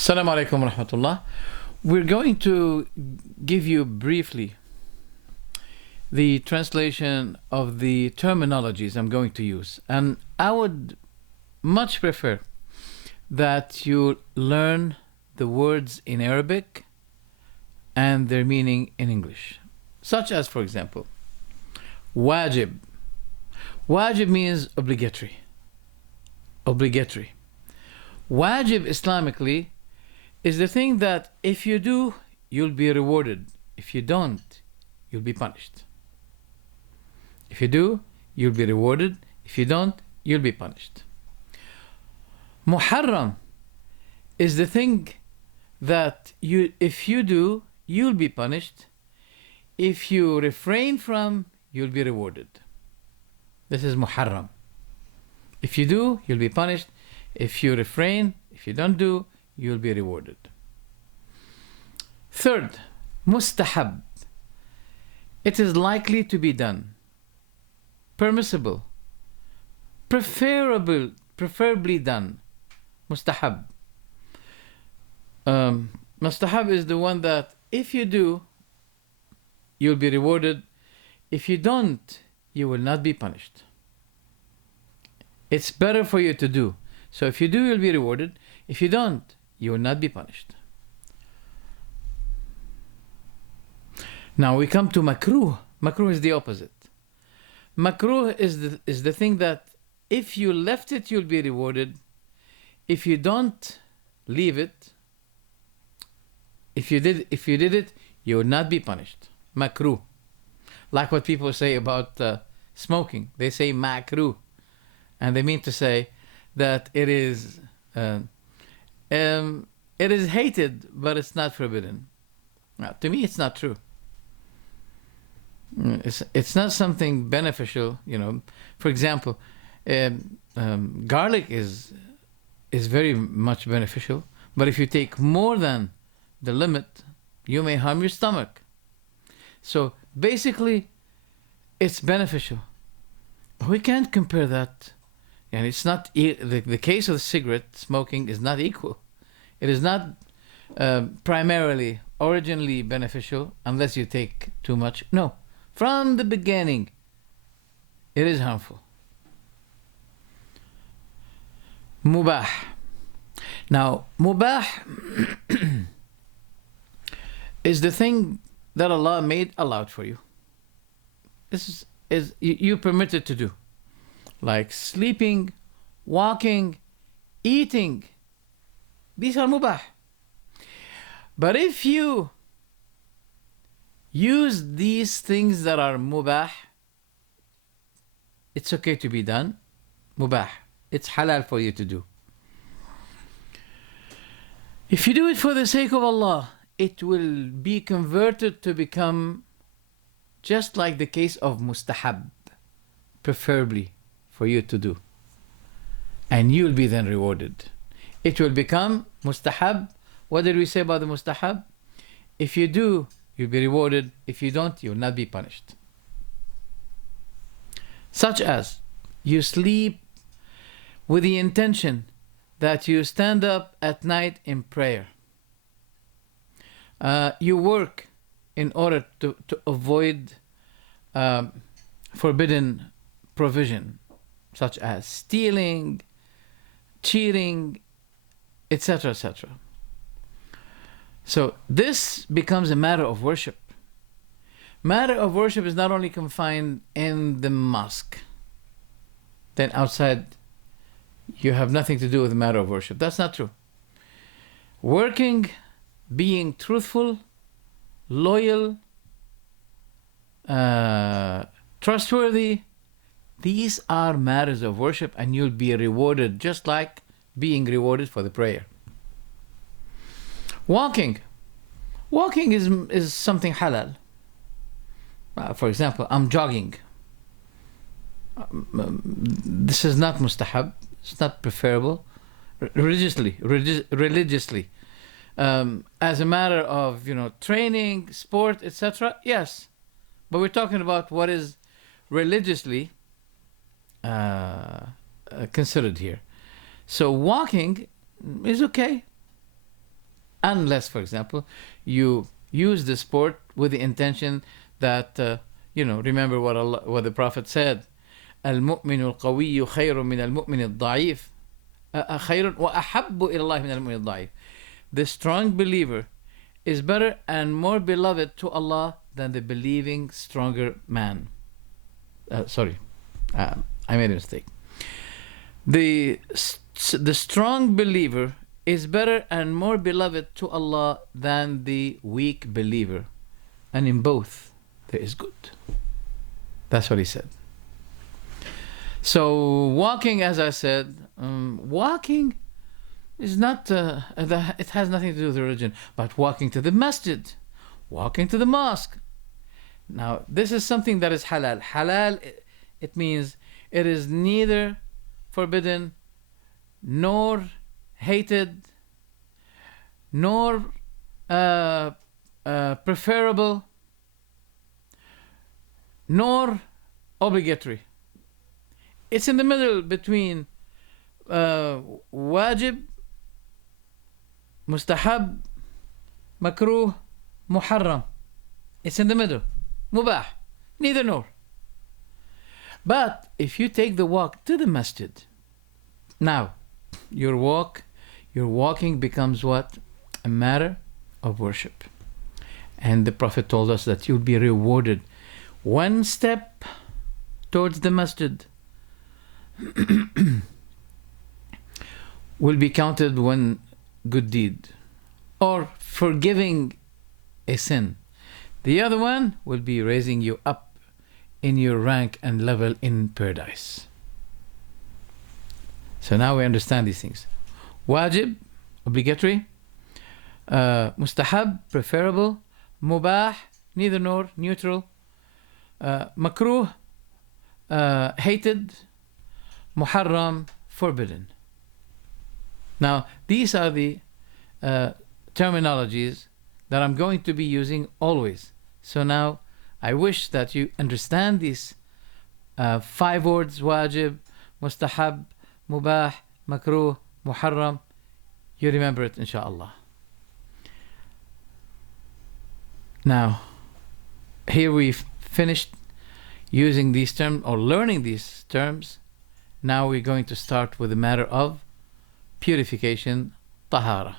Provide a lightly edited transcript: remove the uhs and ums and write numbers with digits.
Assalamu alaikum wa rahmatullah. We're going to give you briefly the translation of the terminologies I'm going to use. And I would much prefer that you learn the words in Arabic and their meaning in English. Such as, for example, wajib. Wajib means obligatory. Obligatory. Wajib Islamically is the thing that if you do, you'll be rewarded. If you don't, you'll be punished. If you do, you'll be rewarded. If you don't, you'll be punished. Muharram is the thing that if you do, you'll be punished. If you refrain from, you'll be rewarded. This is Muharram. If you do, you'll be punished. If you refrain, if you don't do, you'll be rewarded. Third, mustahab. It is likely to be done. Permissible. Preferably done. Mustahab. Mustahab is the one that if you do, you'll be rewarded. If you don't, you will not be punished. It's better for you to do. So if you do, you'll be rewarded. If you don't, you will not be punished. Now we come to makruh. Makruh is the opposite. Makruh is the thing that if you left it, you'll be rewarded. If you don't leave it, if you did it, you will not be punished. Makruh. Like what people say about smoking. They say makruh. And they mean to say that it is hated, but it's not forbidden. Now, to me, it's not true. It's not something beneficial, you know. For example, garlic is very much beneficial, but if you take more than the limit, you may harm your stomach. So basically, it's beneficial. We can't compare that. And it's not the case of cigarette smoking is not equal. It is not originally beneficial unless you take too much. No, from the beginning, it is harmful. Mubah. Now, mubah is the thing that Allah made allowed for you. This is you permitted to do. Like sleeping, walking, eating. These are mubah. But if you use these things that are mubah, it's okay to be done. Mubah. It's halal for you to do. If you do it for the sake of Allah, it will be converted to become just like the case of mustahab, preferably for you to do, and you'll be then rewarded. It will become mustahab. What did we say about the mustahab? If you do, you'll be rewarded. If you don't, you'll not be punished. Such as you sleep with the intention that you stand up at night in prayer. You work in order to avoid forbidden provision, such as stealing, cheating, etc., etc. So this becomes a matter of worship. Matter of worship is not only confined in the mosque. Then outside, you have nothing to do with the matter of worship. That's not true. Working, being truthful, loyal, trustworthy, these are matters of worship, and you'll be rewarded just like being rewarded for the prayer. Walking is something halal. For example, I'm jogging. This is not mustahab. It's not preferable. Religiously, as a matter of training, sport, etc. Yes, but we're talking about what is religiously considered here. So walking is okay. unless, for example, you use the sport with the intention that, remember what the Prophet said, المؤمن القوي خير من المؤمن الضعيف خير وأحب إلى الله من المؤمن الضعيف. The strong believer is better and more beloved to Allah than the believing stronger man. I made a mistake. The strong believer is better and more beloved to Allah than the weak believer, and in both there is good. That's what he said. So walking, as I said, walking is not, it has nothing to do with religion, but walking to the masjid, walking to the mosque. Now, this is something that is halal. Halal, it means it is neither forbidden, nor hated, nor preferable, nor obligatory. It's in the middle between wajib, mustahab, makruh, muharram. It's in the middle. Mubah. Neither nor. But if you take the walk to the masjid, now your walking becomes what? A matter of worship. And the Prophet told us that you'll be rewarded one step towards the masjid will be counted one good deed, or forgiving a sin. The other one will be raising you up in your rank and level in paradise. So now we understand these things. Wajib, obligatory. Mustahab, preferable. Mubah, neither nor, neutral. Makruh, hated. Muharram, forbidden. Now, these are the terminologies that I'm going to be using always. So now, I wish that you understand these 5 words: wajib, mustahab, mubah, makruh, muharram. You remember it, inshallah. Now, here we've finished using these terms or learning these terms. Now we're going to start with the matter of purification, tahara.